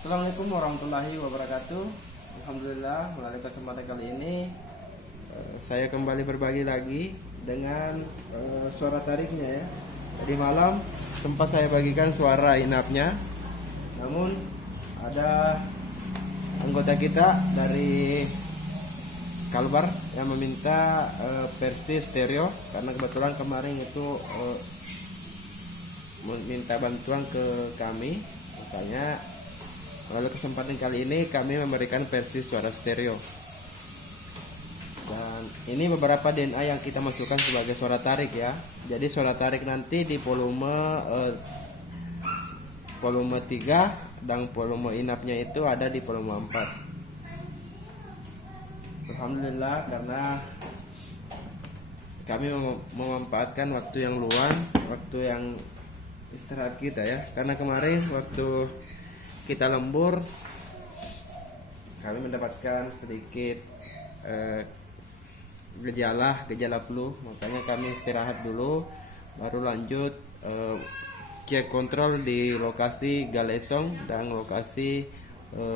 Assalamualaikum warahmatullahi wabarakatuh. Alhamdulillah, melalui kesempatan kali ini saya kembali berbagi lagi dengan suara tariknya ya. Tadi malam sempat saya bagikan suara inapnya, namun ada anggota kita dari Kalbar yang meminta versi stereo karena kebetulan kemarin itu meminta bantuan ke kami, makanya melalui kesempatan kali ini kami memberikan versi suara stereo. Dan ini beberapa DNA yang kita masukkan sebagai suara tarik ya. Jadi suara tarik nanti di volume 3 dan volume inapnya itu ada di volume 4. Alhamdulillah, karena kami memanfaatkan waktu yang luang, waktu yang istirahat kita ya. Karena kemarin waktu kita lembur, kami mendapatkan sedikit gejala flu, makanya kami istirahat dulu, baru lanjut cek kontrol di lokasi Galesong dan lokasi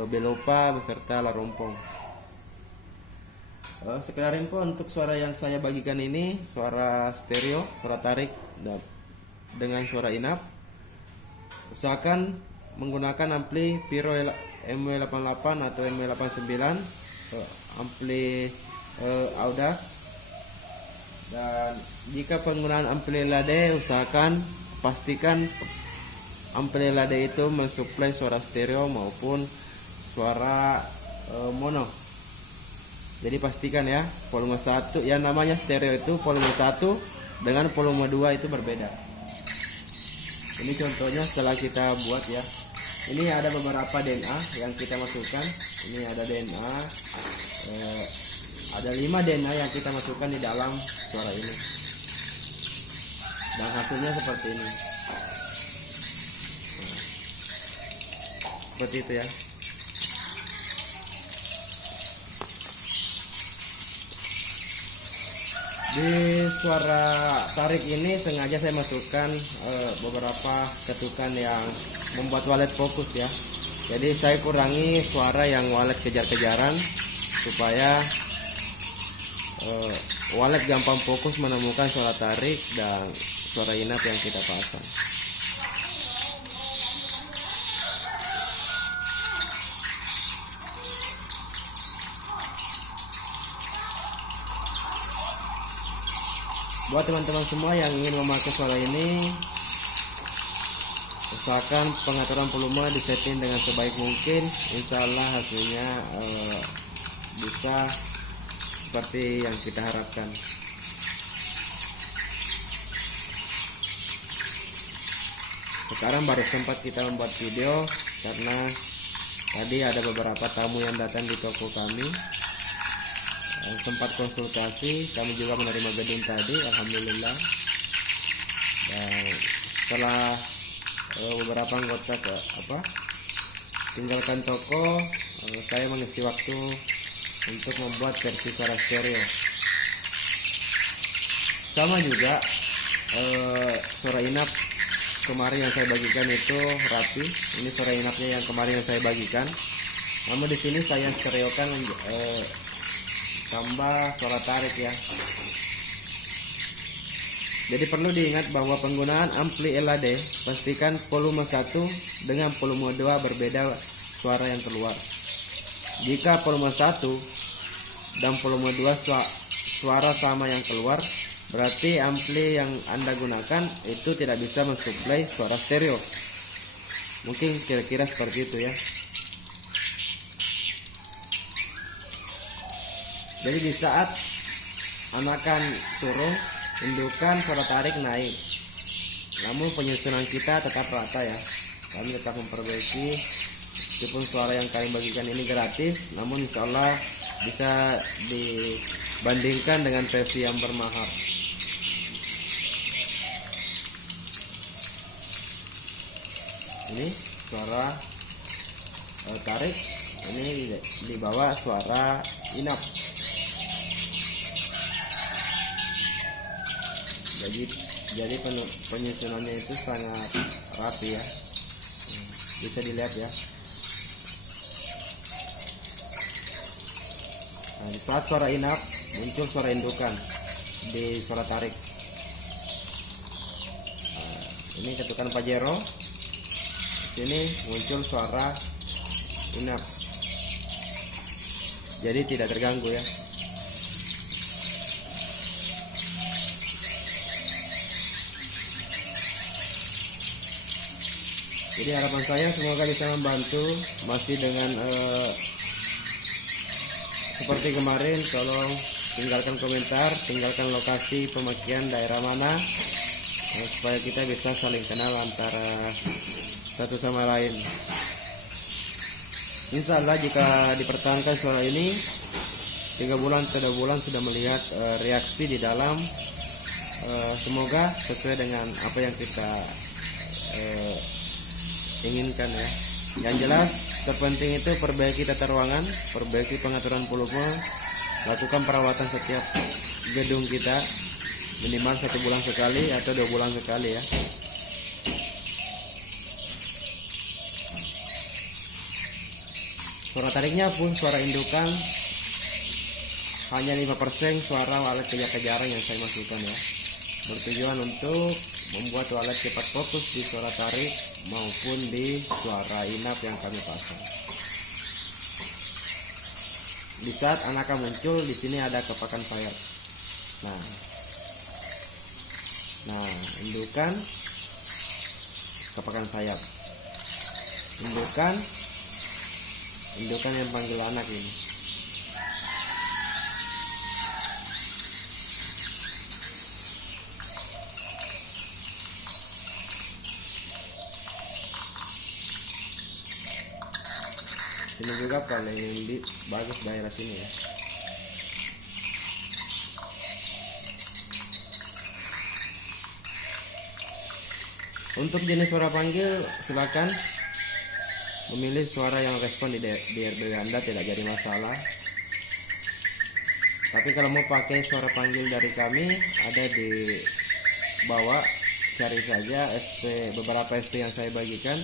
Belopa beserta Larompong. Sekedar info, untuk suara yang saya bagikan ini suara stereo, suara tarik dengan suara inap. Usahakan menggunakan ampli Piro MW88 atau MW89, ampli Audax. Dan jika penggunaan ampli LAD, usahakan pastikan ampli LAD itu mensuplai suara stereo maupun suara mono. Jadi pastikan ya, volume 1 yang namanya stereo itu volume 1 dengan volume 2 itu berbeda. Ini contohnya setelah kita buat ya. Ini ada beberapa DNA yang kita masukkan. Ini ada DNA, ada 5 DNA yang kita masukkan di dalam suara ini. Dan hasilnya seperti ini. Seperti itu ya. Di suara tarik ini sengaja saya masukkan beberapa ketukan yang membuat walet fokus ya. Jadi saya kurangi suara yang walet kejar-kejaran supaya walet gampang fokus menemukan suara tarik dan suara inap yang kita pasang. Buat teman-teman semua yang ingin memakai suara ini, usahakan pengaturan volume disetting dengan sebaik mungkin. Insya Allah hasilnya bisa seperti yang kita harapkan. Sekarang baru sempat kita membuat video karena tadi ada beberapa tamu yang datang di toko kami. Sempat konsultasi, kami juga menerima gedung tadi, alhamdulillah. Dan setelah beberapa anggota tinggalkan toko, saya mengisi waktu untuk membuat versi suara stereo. Sama juga suara inap kemarin yang saya bagikan itu rapi. Ini suara inapnya yang kemarin yang saya bagikan. Namun di sini saya stereokan tambah suara tarik ya. Jadi perlu diingat bahwa penggunaan ampli LAD, pastikan volume 1 dengan volume 2 berbeda suara yang keluar. Jika volume 1 dan volume 2 suara sama yang keluar, berarti ampli yang Anda gunakan itu tidak bisa mensuplai suara stereo. Mungkin kira-kira seperti itu ya. Jadi di saat anakan turun, indukan suara tarik naik. Namun penyusunan kita tetap rata ya. Kami tetap memperbaiki. Meskipun suara yang kami bagikan ini gratis, namun insya Allah bisa dibandingkan dengan versi yang bermahar. Ini suara tarik, ini di bawah suara inap. Jadi penyusunannya itu sangat rapi ya, bisa dilihat ya. Nah, di saat suara inap muncul suara indukan di suara tarik. Nah, ini ketukan Pajero. Di sini muncul suara inap. Jadi tidak terganggu ya. Jadi harapan saya semoga bisa membantu. Masih dengan seperti kemarin, tolong tinggalkan komentar, tinggalkan lokasi pemakaian daerah mana, supaya kita bisa saling kenal antara satu sama lain. Insya Allah jika dipertahankan suara ini 3 bulan atau 2 bulan sudah melihat reaksi di dalam, semoga sesuai dengan apa yang kita inginkan ya. Yang jelas terpenting itu perbaiki tata ruangan, perbaiki pengaturan volume, lakukan perawatan setiap gedung kita minimal 1 bulan sekali atau 2 bulan sekali ya. Suara tariknya pun suara indukan hanya 5% suara walet kejar-kejaran yang saya masukkan ya. Bertujuan untuk membuat walet cepat fokus di suara tarik maupun di suara inap yang kami pasang. Di saat anaka muncul, di sini ada kepakan fire. Nah, indukan, kepakan sayap, indukan yang panggil anak ini. Ini juga paling bagus daerah sini ya. Untuk jenis suara panggil silakan memilih suara yang respon di RBW Anda, tidak jadi masalah. Tapi kalau mau pakai suara panggil dari kami, ada di bawah, cari saja beberapa SP yang saya bagikan.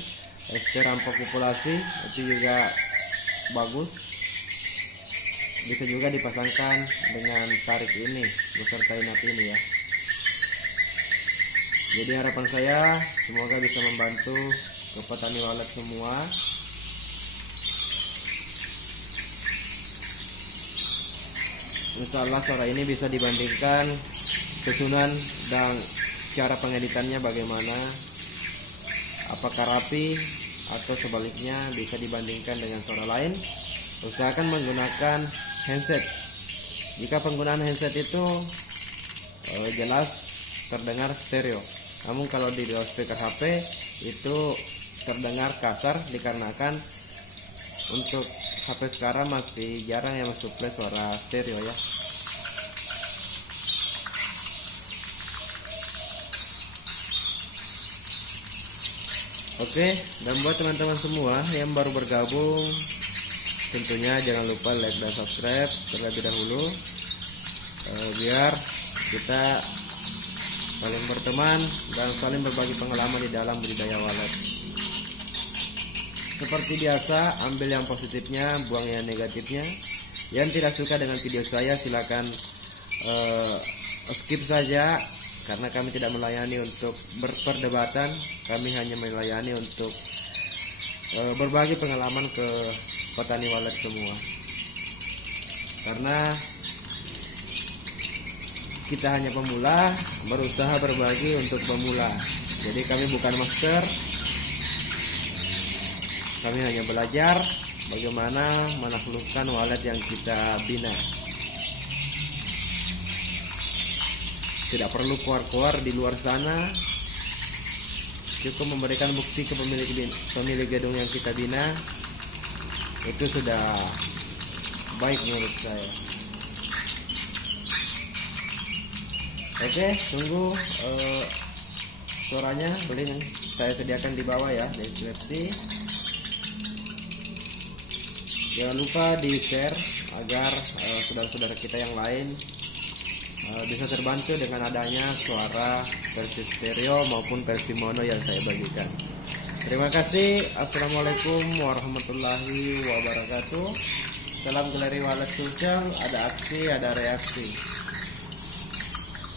SP rampok populasi itu juga bagus, bisa juga dipasangkan dengan tarik ini beserta inap ini ya. Jadi harapan saya semoga bisa membantu ke petani walet semua. Insya Allah suara ini bisa dibandingkan susunan dan cara pengeditannya bagaimana, apakah rapi atau sebaliknya bisa dibandingkan dengan suara lain. Usahakan menggunakan handset. Jika penggunaan handset itu jelas terdengar stereo. Namun kalau di loudspeaker HP itu terdengar kasar dikarenakan untuk HP sekarang masih jarang yang mensuplai suara stereo ya. Oke, dan buat teman-teman semua yang baru bergabung, tentunya jangan lupa like dan subscribe terlebih dahulu, biar kita saling berteman dan saling berbagi pengalaman di dalam budidaya walet. Seperti biasa, ambil yang positifnya, buang yang negatifnya. Yang tidak suka dengan video saya silakan skip saja, karena kami tidak melayani untuk berperdebatan, kami hanya melayani untuk berbagi pengalaman ke petani walet semua. Karena kita hanya pemula, berusaha berbagi untuk pemula. Jadi kami bukan master, kami hanya belajar bagaimana menaklukkan walet yang kita bina. Tidak perlu keluar-keluar di luar sana, cukup memberikan bukti ke pemilik gedung yang kita bina, itu sudah baik menurut saya. Oke, tunggu suaranya, link saya sediakan di bawah ya, di deskripsi. Jangan lupa di share agar saudara-saudara kita yang lain bisa terbantu dengan adanya suara versi stereo maupun versi mono yang saya bagikan. Terima kasih. Assalamualaikum warahmatullahi wabarakatuh. Salam Galeri Walet Sosial, ada aksi, ada reaksi.